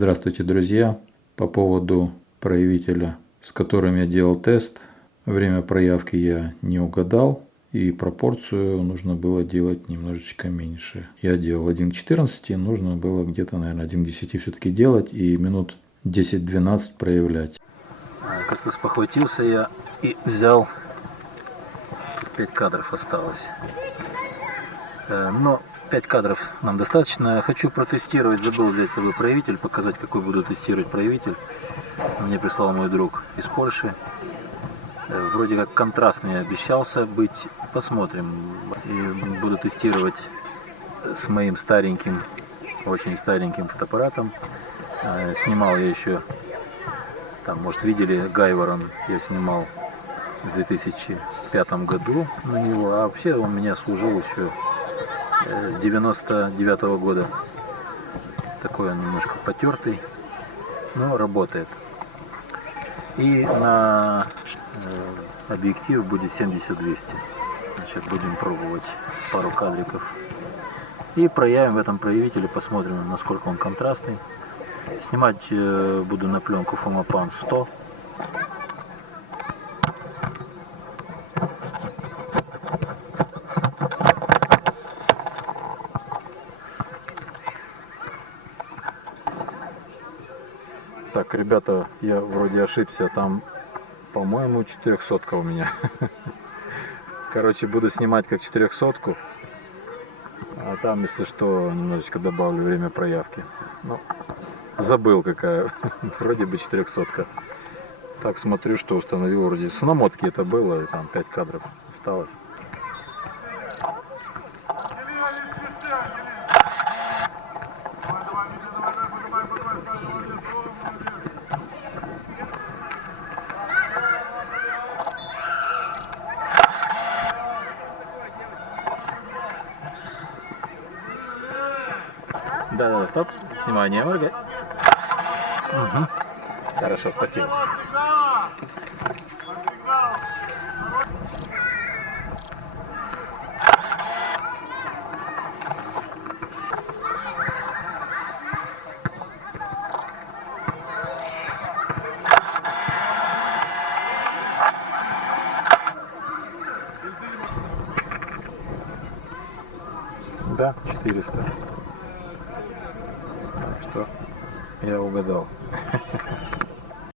Здравствуйте, друзья! По поводу проявителя, с которым я делал тест, время проявки я не угадал, и пропорцию нужно было делать немножечко меньше. Я делал 1 к 14, нужно было где-то, наверное, 1 к 10 все-таки делать и минут 10-12 проявлять. Как-то спохватился я и взял 5 кадров осталось. Э, Но 5 кадров нам достаточно. Хочу протестировать, забыл взять с собой проявитель, показать, какой буду тестировать проявитель. Мне прислал мой друг из Польши. Э, Вроде как контрастный обещался быть. Посмотрим. И буду тестировать с моим стареньким, очень стареньким фотоаппаратом. Э, Снимал я еще, там, может, видели, Гайворон я снимал в 2005 году на него, а вообще он меня служил еще с 99 года. Такой он немножко потертый, но работает. И на э, объектив будет 70-200. Значит, будем пробовать пару кадриков. И проявим в этом проявителе, посмотрим, насколько он контрастный. Снимать э, буду на пленку Фомапан 100. Так, ребята, я вроде ошибся, там, по-моему, 400 у меня. Короче, буду снимать как 400 а там, если что, немножечко добавлю время проявки. Ну, забыл какая, вроде бы 400 -ка. Так смотрю, что установил вроде. С намотки это было, там 5 кадров осталось. Да, да, стоп. Снимаю, не моргай. Мгм. Хорошо, спасибо. Да, 400. Что я угадал.